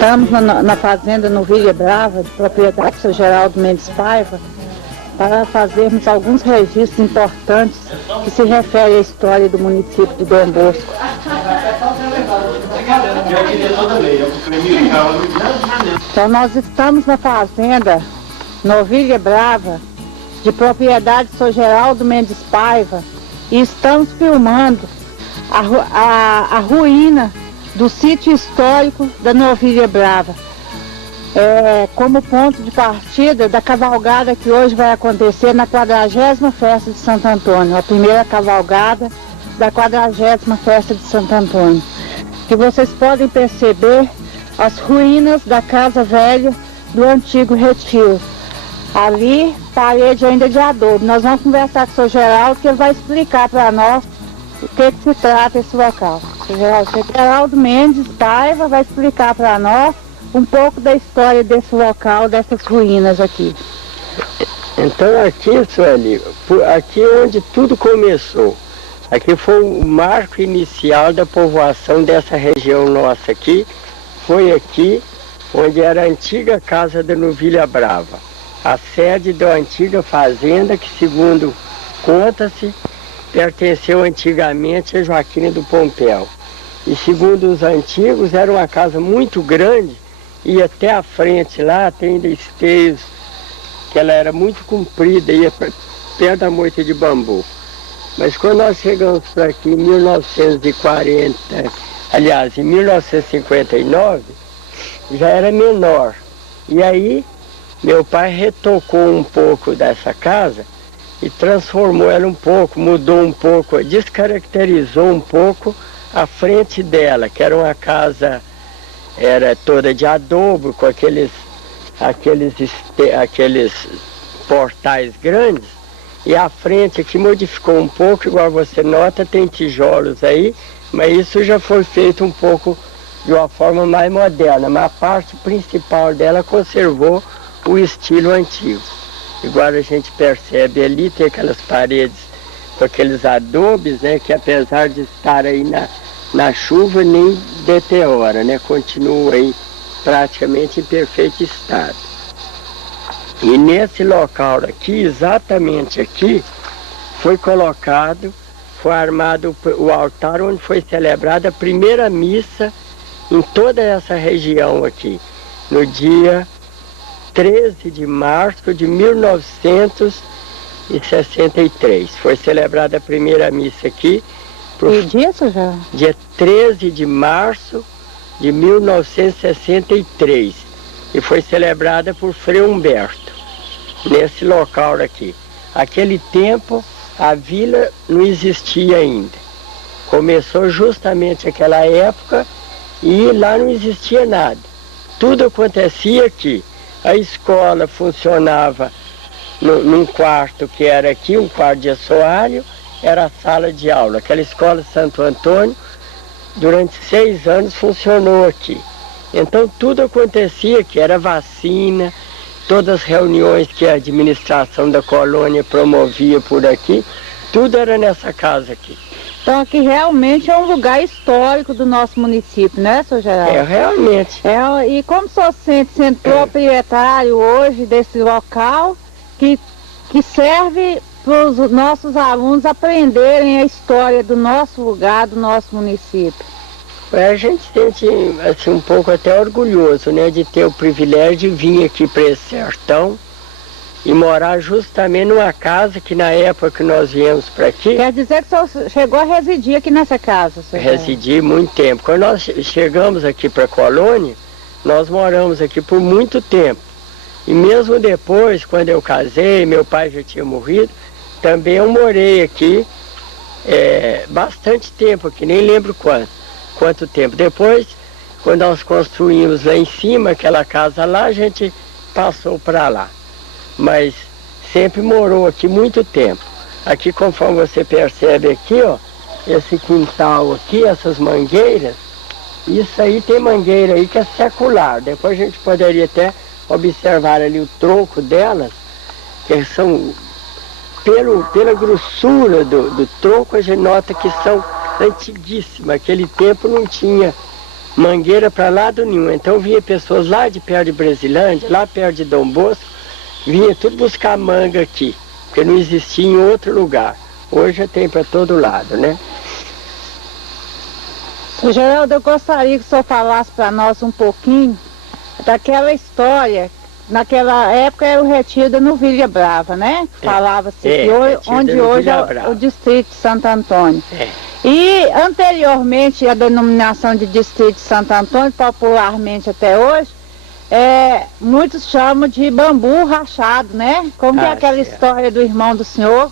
Estamos na fazenda Novilha Brava, de propriedade do Sr. Geraldo Mendes Paiva, para fazermos alguns registros importantes que se referem à história do município de Dom Bosco. Então nós estamos na fazenda Novilha Brava, de propriedade do Sr. Geraldo Mendes Paiva, e estamos filmando a ruína do sítio histórico da Novilha Brava, como ponto de partida da cavalgada que hoje vai acontecer na 40ª Festa de Santo Antônio, a primeira cavalgada da 40ª Festa de Santo Antônio. Que vocês podem perceber as ruínas da casa velha do antigo retiro. Ali, parede ainda de adobe. Nós vamos conversar com o Sr. Geraldo, que ele vai explicar para nós o que se trata esse local. O Geraldo Mendes Paiva vai explicar para nós um pouco da história desse local, dessas ruínas aqui. Então aqui, Sueli, aqui é onde tudo começou. Aqui foi o marco inicial da povoação dessa região nossa aqui. Foi aqui onde era a antiga casa da Novilha Brava, a sede da antiga fazenda que, segundo conta-se, pertenceu antigamente a Joaquina do Pompéu. E segundo os antigos, era uma casa muito grande, e até a frente lá tem ainda esteios, que ela era muito comprida, ia perto da moita de bambu. Mas quando nós chegamos por aqui em 1940, aliás, em 1959, já era menor. E aí, meu pai retocou um pouco dessa casa e transformou ela um pouco, mudou um pouco, descaracterizou um pouco a frente dela, que era uma casa, era toda de adobo, com aqueles portais grandes, e a frente aqui modificou um pouco, igual você nota, tem tijolos aí, mas isso já foi feito um pouco de uma forma mais moderna, mas a parte principal dela conservou o estilo antigo. Igual a gente percebe ali, tem aquelas paredes com aqueles adobes, né, que apesar de estar aí na chuva, nem deteriora, né, continua aí praticamente em perfeito estado. E nesse local aqui, exatamente aqui, foi armado o altar onde foi celebrada a primeira missa em toda essa região aqui, no dia 13 de março de 1963. Foi celebrada a primeira missa aqui. Que dia, já? Dia 13 de março de 1963. E foi celebrada por Frei Humberto, nesse local aqui. Aquele tempo, a vila não existia ainda. Começou justamente aquela época e lá não existia nada. Tudo acontecia aqui. A escola funcionava num quarto que era aqui, um quarto de assoalho, era a sala de aula. Aquela escola Santo Antônio, durante 6 anos, funcionou aqui. Então tudo acontecia aqui, era vacina, todas as reuniões que a administração da colônia promovia por aqui, tudo era nessa casa aqui. Então aqui realmente é um lugar histórico do nosso município, né, Sr. Geraldo? É, realmente. E como o senhor sendo proprietário hoje desse local, que serve para os nossos alunos aprenderem a história do nosso lugar, do nosso município? A gente sente assim, um pouco até orgulhoso, né, de ter o privilégio de vir aqui para esse sertão e morar justamente numa casa que na época que nós viemos para aqui... Quer dizer que o senhor chegou a residir aqui nessa casa, senhor? Residi muito tempo. Quando nós chegamos aqui para a colônia, nós moramos aqui por muito tempo. E mesmo depois, quando eu casei, meu pai já tinha morrido, também eu morei aqui bastante tempo aqui, nem lembro quanto tempo. Depois, quando nós construímos lá em cima, aquela casa lá, a gente passou para lá. Mas sempre morou aqui muito tempo. Aqui, conforme você percebe aqui, ó, esse quintal aqui, essas mangueiras, isso aí tem mangueira aí que é secular. Depois a gente poderia até observar ali o tronco delas, que são, pela grossura do tronco, a gente nota que são antiguíssimas. Aquele tempo não tinha mangueira para lado nenhum. Então vinha pessoas lá de perto de Brasilândia, lá perto de Dom Bosco, vinha tudo buscar manga aqui, porque não existia em outro lugar. Hoje já tem para todo lado, né? Seu Geraldo, eu gostaria que o senhor falasse para nós um pouquinho daquela história. Naquela época era o retiro da Novilha Brava, né? Falava-se que onde hoje é o distrito de Santo Antônio. E anteriormente a denominação de distrito de Santo Antônio, popularmente até hoje, muitos chamam de bambu rachado, né? Como que é aquela história do irmão do senhor,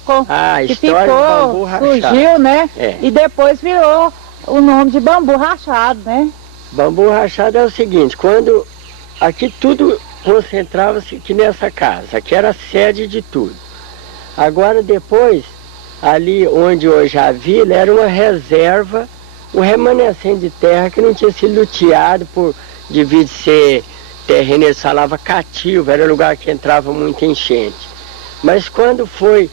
que ficou, surgiu, né? E depois virou o nome de bambu rachado, né? Bambu rachado é o seguinte, quando aqui tudo concentrava-se aqui nessa casa, aqui era a sede de tudo. Agora depois, ali onde hoje a vila, era uma reserva, um remanescente de terra que não tinha sido luteado devido ser terreno, eles falavam cativo, era lugar que entrava muita enchente. Mas quando foi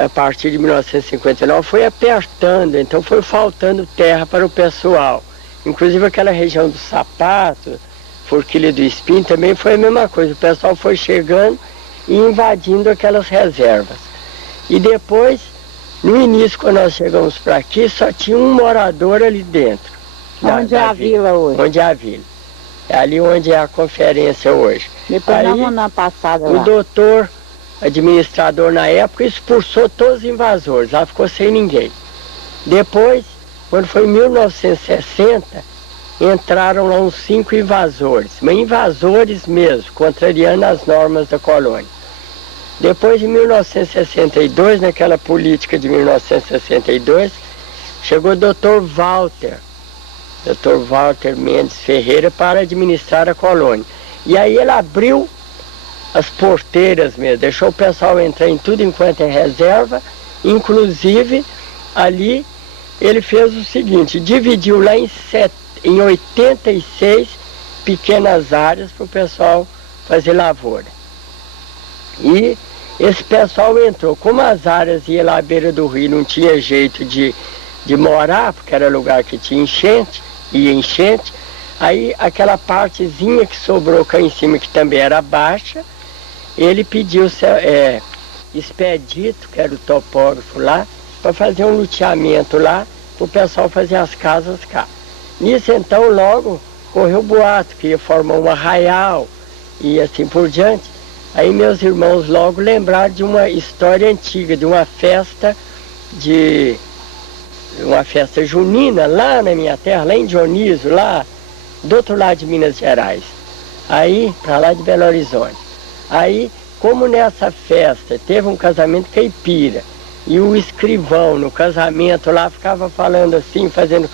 a partir de 1959, foi apertando, então foi faltando terra para o pessoal. Inclusive aquela região do Sapato, Forquilha do Espinho, também foi a mesma coisa. O pessoal foi chegando e invadindo aquelas reservas. E depois, no início, quando nós chegamos para aqui, só tinha um morador ali dentro. Onde é a vila hoje? Onde é a vila. É ali onde é a conferência hoje. Depois nós vamos na passada lá. O doutor, administrador na época, expulsou todos os invasores. Lá ficou sem ninguém. Depois, quando foi em 1960, entraram lá uns 5 invasores, mas invasores mesmo, contrariando as normas da colônia. Depois de 1962, naquela política de 1962, chegou o Dr. Walter Mendes Ferreira para administrar a colônia. E aí ele abriu as porteiras mesmo, deixou o pessoal entrar em tudo enquanto é reserva, inclusive ali ele fez o seguinte, dividiu lá em 86 pequenas áreas para o pessoal fazer lavoura. E esse pessoal entrou. Como as áreas iam lá à beira do rio, não tinha jeito de morar, porque era lugar que tinha enchente, aí aquela partezinha que sobrou cá em cima, que também era baixa, ele pediu Expedito, que era o topógrafo lá, para fazer um loteamento lá, para o pessoal fazer as casas cá. Nisso então logo correu o boato que ia formar um arraial e assim por diante. Aí meus irmãos logo lembraram de uma história antiga, de uma festa junina lá na minha terra, lá em Dioniso, lá do outro lado de Minas Gerais, aí para lá de Belo Horizonte. Aí, como nessa festa teve um casamento caipira e o escrivão no casamento lá ficava falando assim, fazendo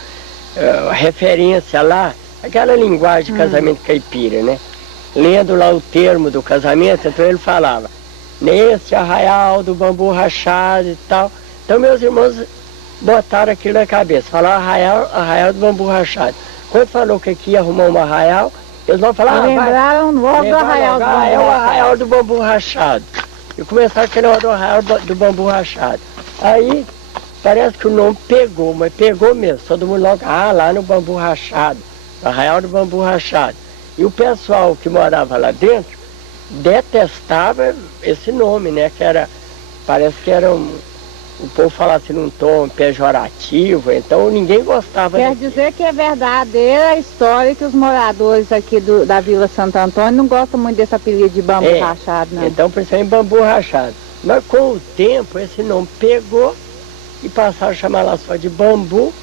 referência lá, aquela linguagem de casamento caipira, né? Lendo lá o termo do casamento, então ele falava, nesse arraial do bambu rachado e tal. Então meus irmãos botaram aquilo na cabeça, falaram arraial do bambu rachado. Quando falou que aqui ia arrumar um arraial, eles vão falar, lembraram logo do arraial do bambu rachado. É o arraial do bambu rachado. E começaram a querer do arraial do bambu rachado. Aí parece que o nome pegou, mas pegou mesmo. Todo mundo logo, lá no bambu rachado, no arraial do bambu rachado. E o pessoal que morava lá dentro detestava esse nome, né? Que era, parece que era o povo falava assim num tom pejorativo, então ninguém gostava. Quer dizer que é verdadeira a história que os moradores aqui da Vila Santo Antônio não gostam muito desse apelido de bambu rachado, não. Então principalmente bambu rachado. Mas com o tempo esse nome pegou e passaram a chamar lá só de bambu.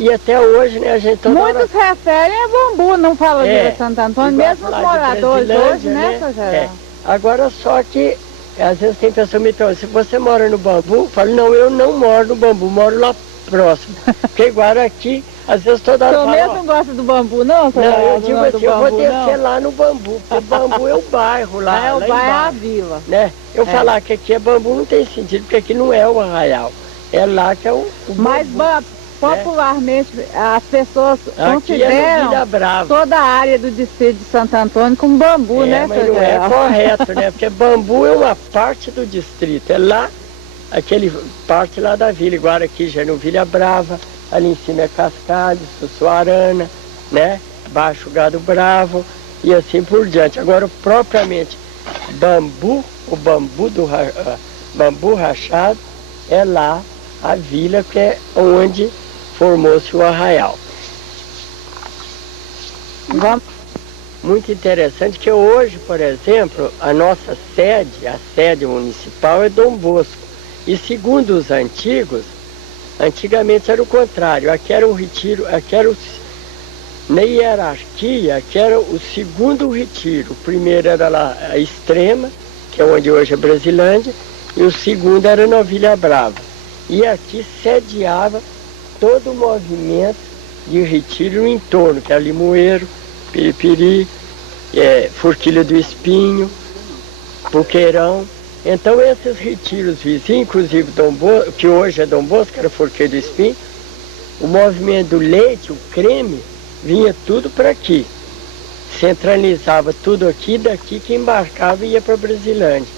E até hoje, né, a gente... Muitos referem a bambu, não falam de Santo Antônio, mesmo os moradores hoje, né, seu Geraldo? Agora só que, às vezes tem pessoa me pergunta, se você mora no bambu, eu falo, não, eu não moro no bambu, moro lá próximo. Porque igual aqui, às vezes toda hora fala... Você mesmo não gosta do bambu, não, seu Geraldo? Não, eu digo assim, eu vou descer lá no bambu, porque bambu é o bairro lá. É o bairro, é a vila. Né? Eu falar que aqui é bambu não tem sentido, porque aqui não é o arraial. É lá que é o bambu. Mas popularmente, as pessoas consideram toda a área do distrito de Santo Antônio como bambu, né, mas não é correto, né? Porque bambu é uma parte do distrito. É lá, aquele parte lá da vila, igual aqui, Joinville Brava, ali em cima é Cascade, Sussuarana, né? Baixo Gado Bravo e assim por diante. Agora, propriamente, Bambu, o Bambu Rachado, é lá a vila que é onde formou-se o arraial. Muito interessante que hoje, por exemplo, a nossa sede, a sede municipal é Dom Bosco. E segundo os antigos, antigamente era o contrário, aqui era um retiro, aqui era na hierarquia, aqui era o segundo retiro. O primeiro era lá a Extrema, que é onde hoje é Brasilândia, e o segundo era Novilha Brava. E aqui sediava todo o movimento de retiro no entorno, que é Limoeiro, Piripiri, Forquilha do Espinho, Boqueirão. Então esses retiros vizinhos, inclusive Dom Bosco, que hoje é Dom Bosco, que era Forquilha do Espinho, o movimento do leite, o creme, vinha tudo para aqui. Centralizava tudo aqui, daqui que embarcava e ia para Brasilândia,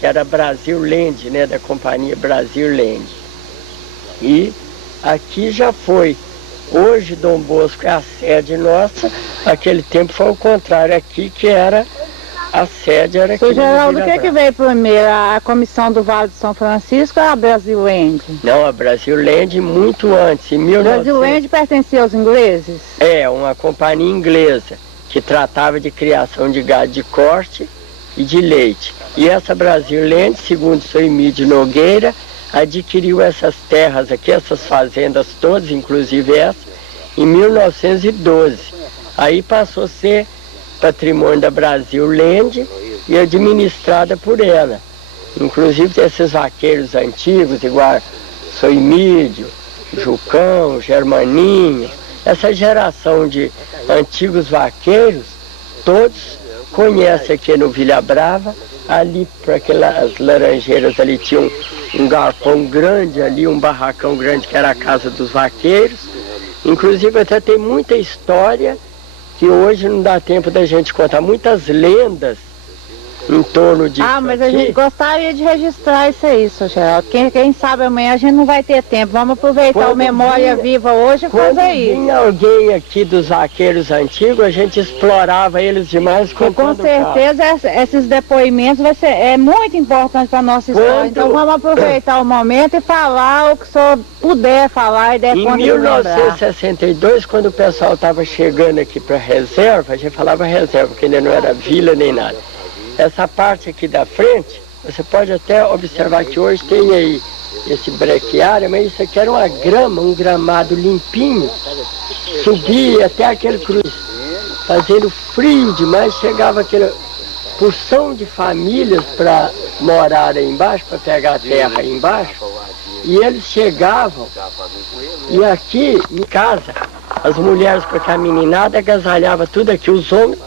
que era Brasil Land, né, da companhia Brasil Land. E aqui já foi. Hoje Dom Bosco é a sede nossa, naquele tempo foi o contrário, aqui que era a sede, era aqui. Seu Geraldo, o que veio primeiro, a Comissão do Vale de São Francisco ou a Brasil Land? Não, a Brasil Land muito antes, em 1900. Brasil Land pertencia aos ingleses? É, uma companhia inglesa que tratava de criação de gado de corte e de leite. E essa Brasil Land, segundo o seu Emílio Nogueira, adquiriu essas terras aqui, essas fazendas todas, inclusive essa, em 1912. Aí passou a ser patrimônio da Brasil Land e administrada por ela. Inclusive esses vaqueiros antigos, igual Soimídio, Jucão, Germaninho, essa geração de antigos vaqueiros, todos conhecem aqui no Vila Brava. Ali para aquelas laranjeiras ali tinha um galpão grande ali, um barracão grande que era a casa dos vaqueiros. Inclusive até tem muita história que hoje não dá tempo da gente contar, muitas lendas em torno disso. Ah, mas a gente gostaria de registrar isso aí, seu Geraldo. Quem sabe amanhã a gente não vai ter tempo. Vamos aproveitar o Memória Viva hoje e fazer isso. Quando vinha alguém aqui dos vaqueiros antigos, a gente explorava eles demais. Com certeza esses depoimentos é muito importante para a nossa história. Então vamos aproveitar o momento e falar o que o senhor puder falar e der conta de lembrar. Em 1962, quando o pessoal estava chegando aqui para reserva, a gente falava reserva, porque ainda não era vila nem nada. Essa parte aqui da frente, você pode até observar que hoje tem aí esse brequiário, mas isso aqui era uma grama, um gramado limpinho. Subia até aquele cruz, fazendo frio demais, chegava aquela porção de famílias para morar aí embaixo, para pegar a terra aí embaixo. E eles chegavam, e aqui em casa, as mulheres com a meninada agasalhavam tudo aqui, os homens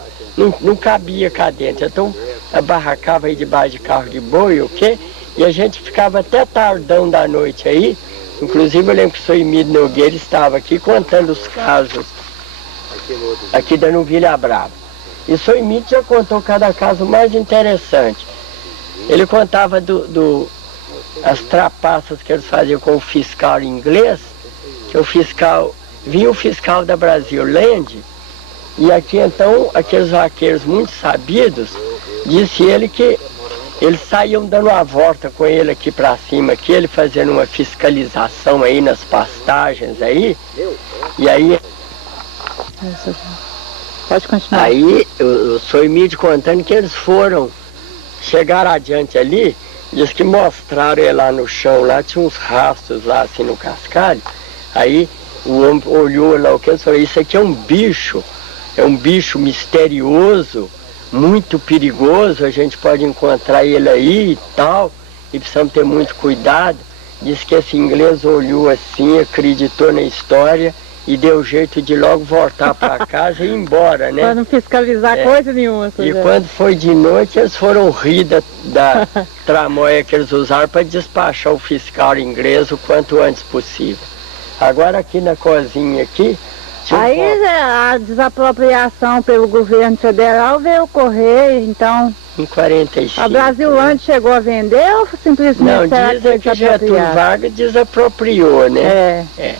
não cabia cá dentro. Então, abarracava aí debaixo de carro de boi, o quê? E a gente ficava até tardão da noite aí. Inclusive eu lembro que o senhor Emílio Nogueira estava aqui contando os casos aqui da Novilha Brava. E o senhor Emílio já contou cada caso mais interessante. Ele contava as trapaças que eles faziam com o fiscal inglês, que vinha o fiscal da Brasil Land, e aqui então aqueles vaqueiros muito sabidos, disse ele que eles saíam dando uma volta com ele aqui para cima, aqui ele fazendo uma fiscalização aí nas pastagens aí, e aí... Pode continuar. Aí o senhor Emílio contando que eles chegaram adiante ali, diz que mostraram ele lá no chão, lá tinha uns rastros lá assim no cascalho, aí o homem olhou lá, o que ele falou, isso aqui é um bicho misterioso, muito perigoso, a gente pode encontrar ele aí e tal, e precisamos ter muito cuidado. Diz que esse inglês olhou assim, acreditou na história e deu jeito de logo voltar para casa e ir embora, né? Para não fiscalizar coisa nenhuma. E quando foi de noite, eles foram rir da tramóia que eles usaram para despachar o fiscal inglês o quanto antes possível. Agora aqui na cozinha aqui, aí a desapropriação pelo governo federal veio ocorrer, então... Em 45. A Brasil Land chegou a vender ou simplesmente... Não, dizem que Getúlio Vargas desapropriou, né? É.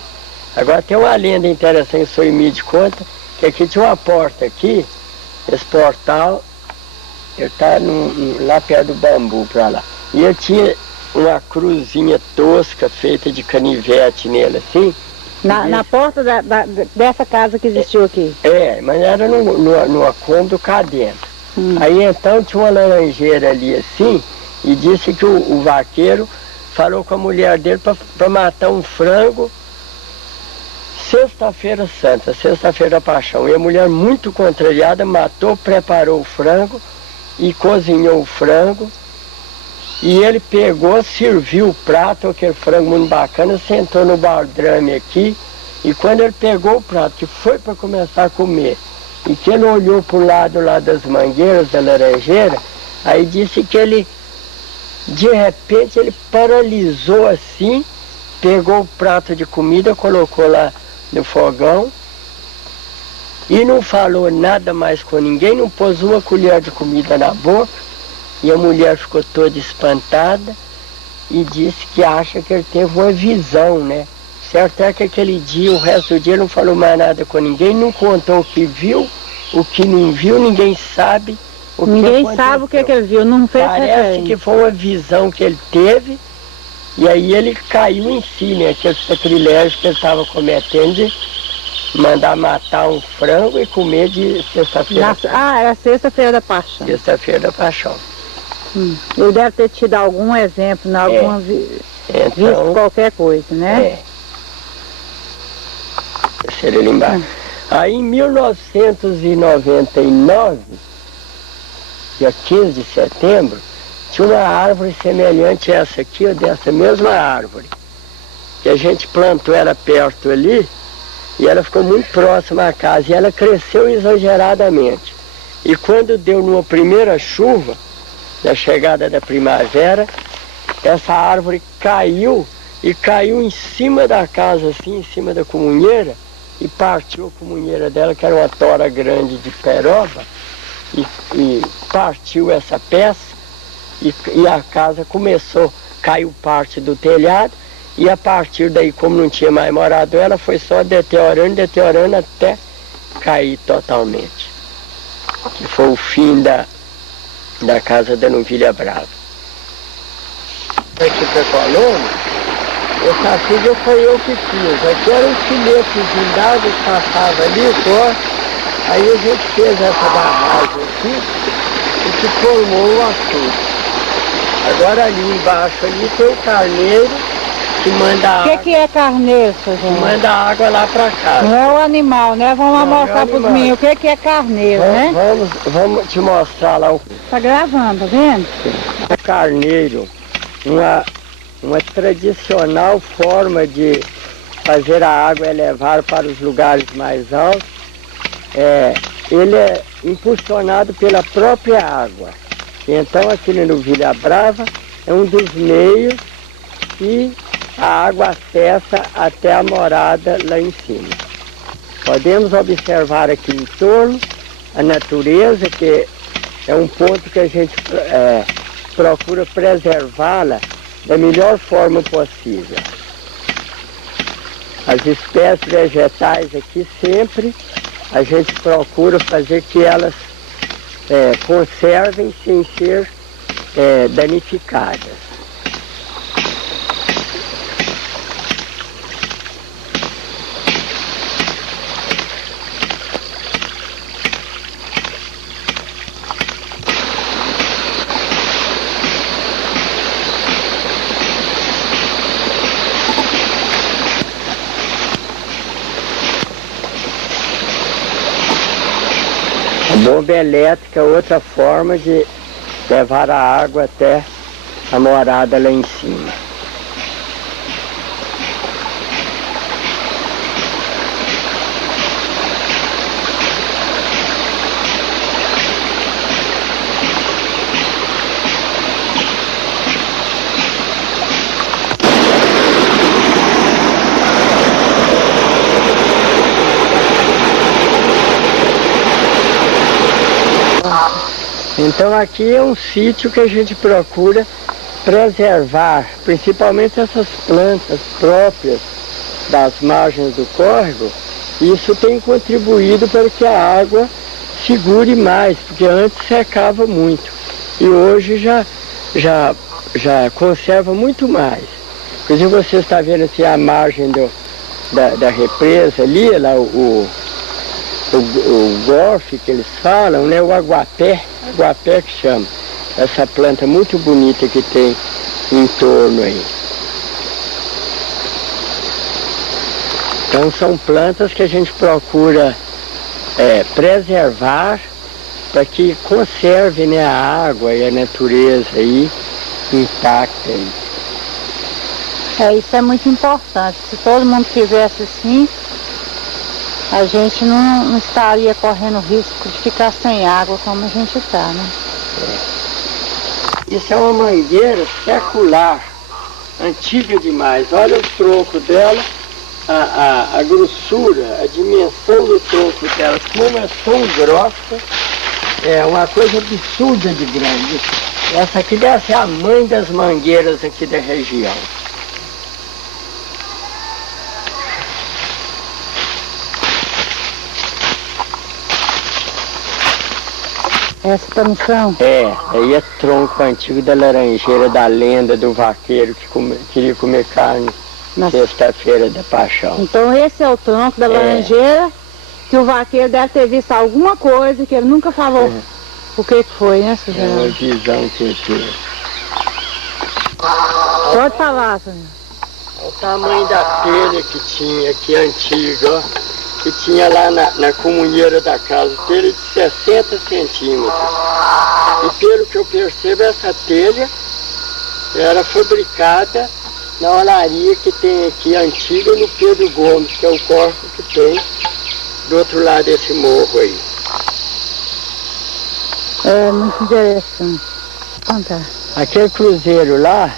Agora tem uma lenda interessante, o senhor Emílio conta, que aqui tinha uma porta aqui, esse portal, ele está lá perto do bambu para lá. E eu tinha uma cruzinha tosca feita de canivete nele, assim. Na porta dessa casa que existiu aqui? É, mas era no cômodo cá dentro. Aí então tinha uma laranjeira ali assim, e disse que o vaqueiro falou com a mulher dele para matar um frango sexta-feira santa, sexta-feira da paixão. E a mulher, muito contrariada, matou, preparou o frango e cozinhou o frango. E ele pegou, serviu o prato, aquele frango muito bacana, sentou no baldrame aqui. E quando ele pegou o prato, que foi para começar a comer, e que ele olhou para o lado lá das mangueiras, da laranjeira, aí disse que ele, de repente, ele paralisou assim, pegou o prato de comida, colocou lá no fogão, e não falou nada mais com ninguém, não pôs uma colher de comida na boca, e a mulher ficou toda espantada, e disse que acha que ele teve uma visão, né? Certo é que aquele dia, o resto do dia, não falou mais nada com ninguém, não contou o que viu, o que não viu, ninguém sabe o que aconteceu. Ninguém sabe o que ele viu, não fez. Parece que foi uma visão que ele teve, e aí ele caiu em si, né? Aquele sacrilégio que ele estava cometendo de mandar matar um frango e comer de sexta-feira. Era sexta-feira da paixão. Sexta-feira da paixão. Ele deve ter tido algum exemplo, visto qualquer coisa, né? Seria ali embaixo. Aí em 1999, dia 15 de setembro, tinha uma árvore semelhante a essa aqui, ou dessa mesma árvore, que a gente plantou ela perto ali, e ela ficou muito próxima à casa, e ela cresceu exageradamente. E quando deu numa primeira chuva, da chegada da primavera, essa árvore caiu, e caiu em cima da casa, assim, em cima da comunheira, e partiu a comunheira dela, que era uma tora grande de peroba, e partiu essa peça, e a casa começou, caiu parte do telhado, e a partir daí, como não tinha mais morador, ela foi só deteriorando até cair totalmente. Que foi o fim da casa da Novilha Brava. Aqui para Colônia, essa filha foi eu que fiz. Aqui era um filetezinho d'água que passava ali, aí a gente fez essa barragem aqui e que formou o açude. Agora ali embaixo ali tem o carneiro que manda água. O que é carneiro, seu João? Que manda água lá para casa. Não é o animal, né? Vamos mostrar para os meninos o que é carneiro, né? Vamos te mostrar lá o... Tá gravando, tá vendo? O carneiro, uma tradicional forma de fazer a água elevar para os lugares mais altos. Ele é impulsionado pela própria água. Então aqui no Novilha Brava é um dos meios que a água acessa até a morada lá em cima. Podemos observar aqui em torno a natureza, que é um ponto que a gente procura preservá-la da melhor forma possível. As espécies vegetais aqui sempre a gente procura fazer que elas conservem sem ser danificadas. A bomba elétrica é outra forma de levar a água até a morada lá em cima. Então aqui é um sítio que a gente procura preservar, principalmente essas plantas próprias das margens do córrego, Isso tem contribuído para que a água segure mais, porque antes secava muito. E hoje já conserva muito mais. Inclusive você está vendo assim, a margem da represa ali, lá o golfe que eles falam, né? O aguapé que chama. Essa planta muito bonita que tem em torno aí. Então são plantas que a gente procura preservar para que conserve, né, a água e a natureza aí intacta aí. Isso é muito importante. Se todo mundo fizesse assim, a gente não estaria correndo risco de ficar sem água como a gente está, né? Isso é uma mangueira secular, antiga demais. Olha o tronco dela, a grossura, a dimensão do tronco dela, como é tão grossa, é uma coisa absurda de grande. Essa aqui deve ser a mãe das mangueiras aqui da região. Essa está no chão? Aí é tronco antigo da laranjeira, da lenda do vaqueiro que queria comer carne na sexta-feira da paixão. Então esse é o tronco da laranjeira, que o vaqueiro deve ter visto alguma coisa que ele nunca falou. O que foi, né, Sr. Geraldo? É uma visão que ele teve. Pode falar, senhor. Olha o tamanho da telha que tinha aqui, antiga, ó. Que tinha lá na comunheira da casa, telha de 60 centímetros. E pelo que eu percebo, essa telha era fabricada na olaria que tem aqui, antiga, no Pedro Gomes, que é o corpo que tem do outro lado desse morro aí. É muito interessante. Conta. Aquele cruzeiro lá,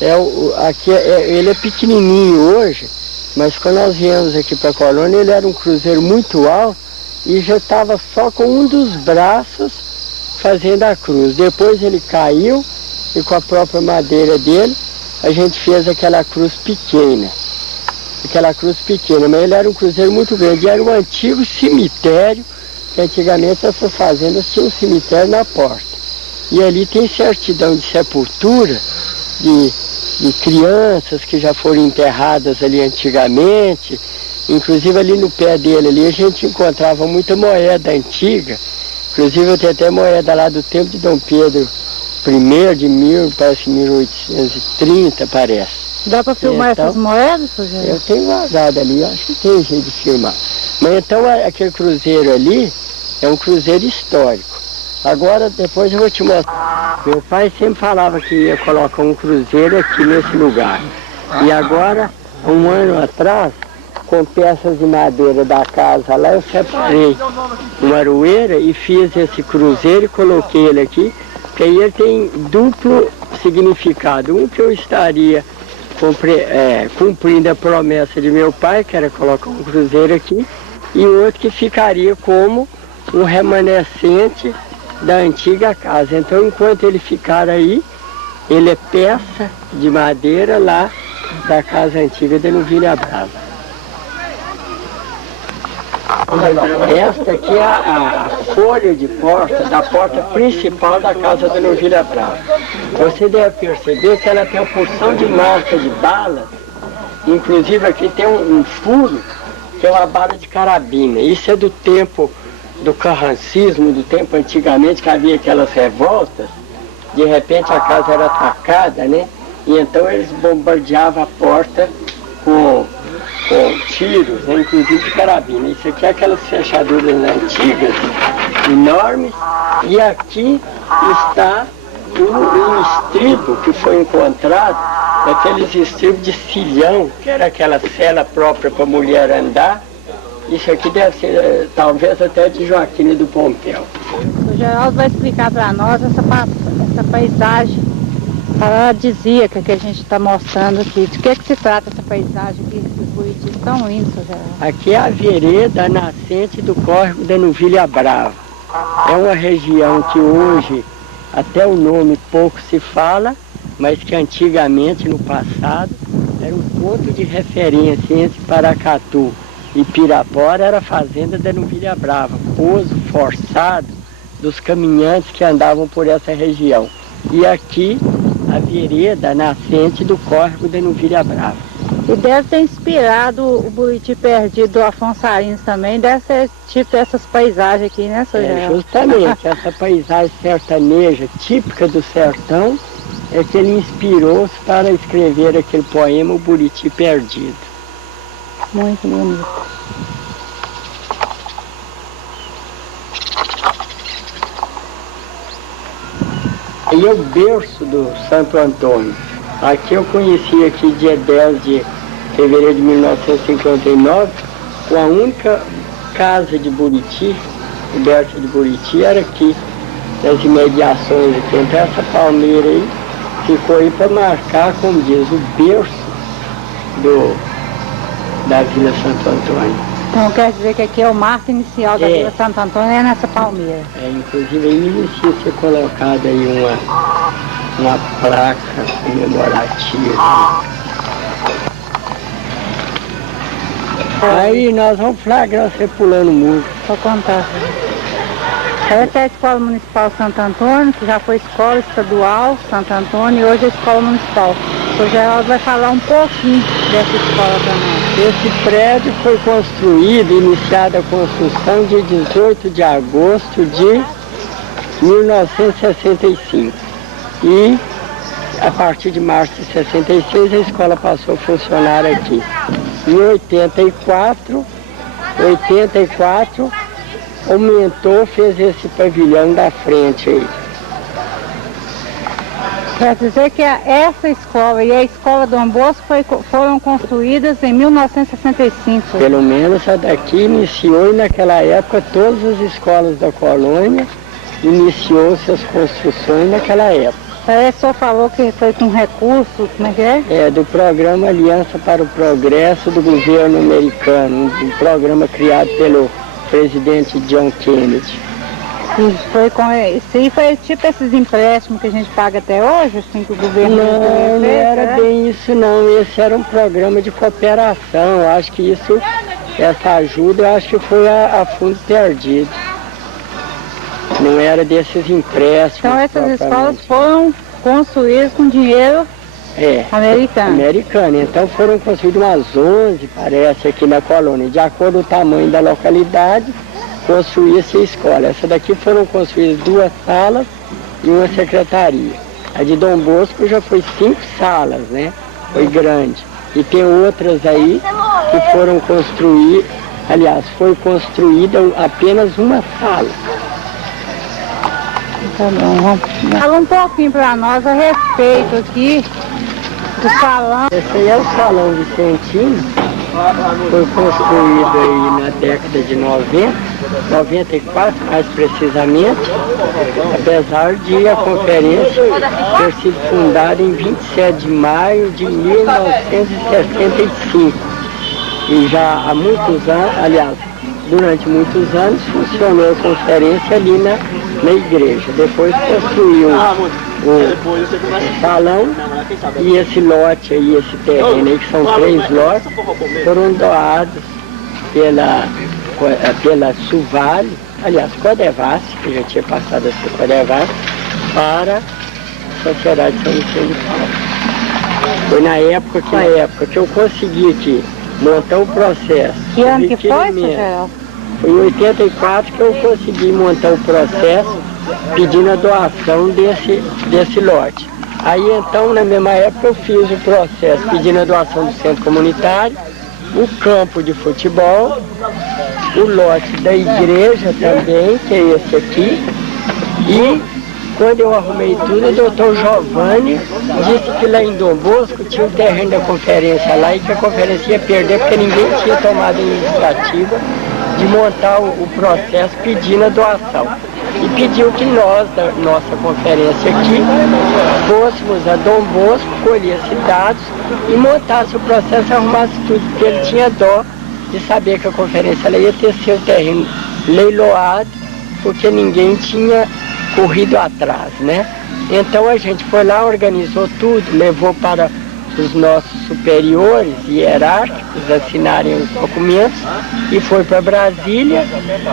ele é pequenininho hoje, mas quando nós viemos aqui para a colônia, ele era um cruzeiro muito alto e já estava só com um dos braços fazendo a cruz. Depois ele caiu e com a própria madeira dele, a gente fez aquela cruz pequena. Mas ele era um cruzeiro muito grande. E era um antigo cemitério, que antigamente essas fazendas tinham um cemitério na porta. E ali tem certidão de sepultura de crianças que já foram enterradas ali antigamente. Inclusive ali no pé dele ali a gente encontrava muita moeda antiga. Inclusive eu tenho até moeda lá do tempo de Dom Pedro I, parece 1830, parece. Dá para filmar então, essas moedas, Sr. Geraldo? Eu tenho guardado ali, acho que tem jeito de filmar. Mas então aquele cruzeiro ali é um cruzeiro histórico. Agora depois eu vou te mostrar. Meu pai sempre falava que ia colocar um cruzeiro aqui nesse lugar. E agora, um ano atrás, com peças de madeira da casa lá, eu separei uma aroeira e fiz esse cruzeiro e coloquei ele aqui, porque aí ele tem duplo significado. Um que eu estaria cumprindo a promessa de meu pai, que era colocar um cruzeiro aqui, e outro que ficaria como um remanescente da antiga casa. Então, enquanto ele ficar aí, ele é peça de madeira lá da casa antiga de Novilha Brava. Esta aqui é a folha de porta da porta principal da casa da Novilha Brava. Você deve perceber que ela tem uma porção de marca de bala. Inclusive aqui tem um furo que é uma bala de carabina. Isso é do tempo do carrancismo, do tempo antigamente que havia aquelas revoltas. De repente a casa era atacada, né? E então eles bombardeavam a porta com tiros, né? Inclusive de carabina. Isso aqui é aquelas fechaduras antigas, enormes. E aqui está um estribo que foi encontrado, aqueles estribos de silhão, que era aquela cela própria para a mulher andar. Isso aqui deve ser, talvez, até de Joaquim do Pompeu. O Geraldo vai explicar para nós essa paisagem paradisíaca que a gente está mostrando aqui. De que se trata essa paisagem aqui, esses buritis tão lindos, Sr. Geraldo? Aqui é a vereda nascente do córrego da Novilha Brava. É uma região que hoje, até o nome pouco se fala, mas que antigamente, no passado, era um ponto de referência entre Paracatu E Pirapora era a fazenda da Novilha Brava, pouso forçado dos caminhantes que andavam por essa região. E aqui a vereda, a nascente do córrego da Novilha Brava. E deve ter inspirado o Buriti Perdido do Afonso Arinos também, deve ser tipo essas paisagens aqui, né, seu Geraldo? Justamente, essa paisagem sertaneja, típica do sertão, é que ele inspirou-se para escrever aquele poema, O Buriti Perdido. Muito bonito. Aí é o berço do Santo Antônio. Aqui eu conheci aqui dia 10 de fevereiro de 1959, com a única casa de Buriti, o berço de Buriti era aqui, nas imediações aqui. Então essa palmeira aí ficou aí para marcar, como diz, o berço da Vila Santo Antônio. Então quer dizer que aqui é o marco inicial da Vila Santo Antônio, é nessa palmeira. Inclusive aí merecia ser colocada aí uma placa comemorativa. Aí nós vamos flagrar você pulando o muro. Vou contar. Essa é a Escola Municipal Santo Antônio, que já foi Escola Estadual Santo Antônio e hoje é Escola Municipal. O Geraldo vai falar um pouquinho dessa escola para nós. Esse prédio foi construído, iniciada a construção dia 18 de agosto de 1965. E a partir de março de 66 a escola passou a funcionar aqui. Em 84 aumentou, fez esse pavilhão da frente aí. Quer dizer que essa escola e a escola Dom Bosco foram construídas em 1965. Pelo menos a daqui iniciou, e naquela época todas as escolas da colônia iniciou-se as construções naquela época. Parece que o senhor falou que foi com recurso, como é que é? É, do programa Aliança para o Progresso do governo americano, um programa criado pelo presidente John Kennedy. E foi foi tipo esses empréstimos que a gente paga até hoje, assim, que o governo... Não era bem isso não, esse era um programa de cooperação, eu acho que essa ajuda, eu acho que foi a fundo perdido. Não era desses empréstimos. Então essas escolas foram construídas com dinheiro americano. Então foram construídas umas 11, parece, aqui na colônia. De acordo com o tamanho da localidade, construía-se a escola. Essa daqui foram construídas 2 salas e uma secretaria. A de Dom Bosco já foi 5 salas, né? Foi grande. E tem outras aí que foram construídas, aliás, foi construída apenas uma sala. Tá bom, fala um pouquinho para nós a respeito aqui do salão. Esse aí é o Salão Vicentino, foi construído aí na década de 94 mais precisamente, apesar de a conferência ter sido fundada em 27 de maio de 1965. E já há muitos anos, aliás, durante muitos anos funcionou a conferência ali na igreja. Depois construiu o salão e esse lote aí, esse terreno aí, que são 3 lotes, foram doados pela Suvale, aliás, Codevasf, que já tinha passado a ser Codevasf, para a Sociedade São Vicente de Paulo. Foi na época que eu consegui aqui montar o processo. Que ano que foi, Geraldo? Foi em 84 que eu consegui montar o processo pedindo a doação desse lote. Aí então, na mesma época, eu fiz o processo pedindo a doação do centro comunitário, o campo de futebol, o lote da igreja também, que é esse aqui, e quando eu arrumei tudo, o doutor Giovanni disse que lá em Dom Bosco tinha o terreno da conferência lá e que a conferência ia perder porque ninguém tinha tomado a iniciativa de montar o processo pedindo a doação. E pediu que nós, da nossa conferência aqui, fôssemos a Dom Bosco, colhesse dados e montasse o processo e arrumasse tudo, porque ele tinha dó de saber que a conferência ela ia ter seu terreno leiloado, porque ninguém tinha corrido atrás, né? Então a gente foi lá, organizou tudo, levou para os nossos superiores hierárquicos assinarem os documentos e foi para Brasília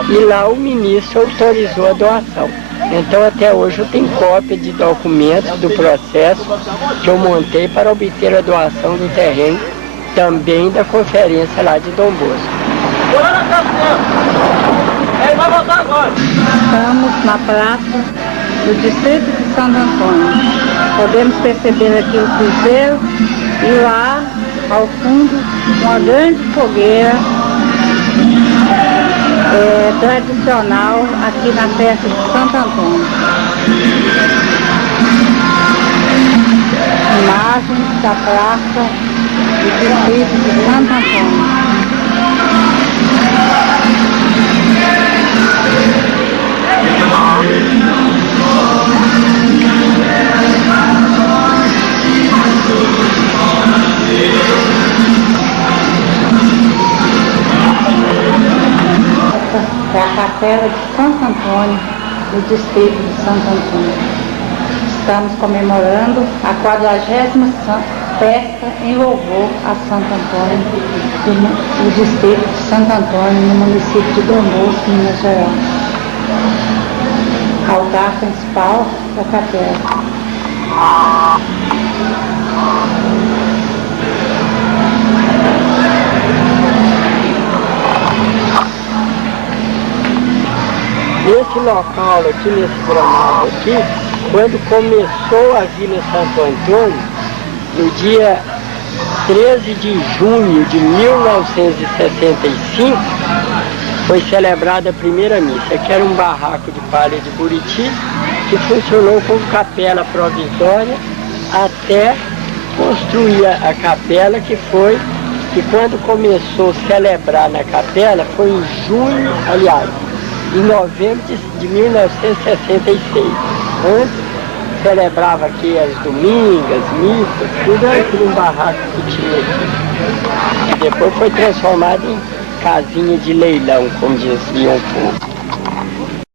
e lá o ministro autorizou a doação. Então até hoje eu tenho cópia de documentos do processo que eu montei para obter a doação do terreno também da conferência lá de Dom Bosco. Estamos na praça do distrito de Santo Antônio. Podemos perceber aqui o cruzeiro e lá ao fundo uma grande fogueira tradicional aqui na festa de Santo Antônio. Imagens da praça do distrito de Santo Antônio. É a capela de Santo Antônio, no distrito de Santo Antônio. Estamos comemorando a 40ª festa em louvor a Santo Antônio, no distrito de Santo Antônio, no município de Dom Bosco, Minas Gerais. Altar principal da capela. Esse local aqui, nesse gramado aqui, quando começou a Vila Santo Antônio, no dia 13 de junho de 1965, foi celebrada a primeira missa, que era um barraco de palha de Buriti, que funcionou como capela provisória até construir a capela, que quando começou a celebrar na capela, foi em junho, aliás, em novembro de 1966. Antes celebrava aqui as domingas, missas, tudo aqui num barraco que tinha aqui. E depois foi transformado em casinha de leilão, como diziam um pouco.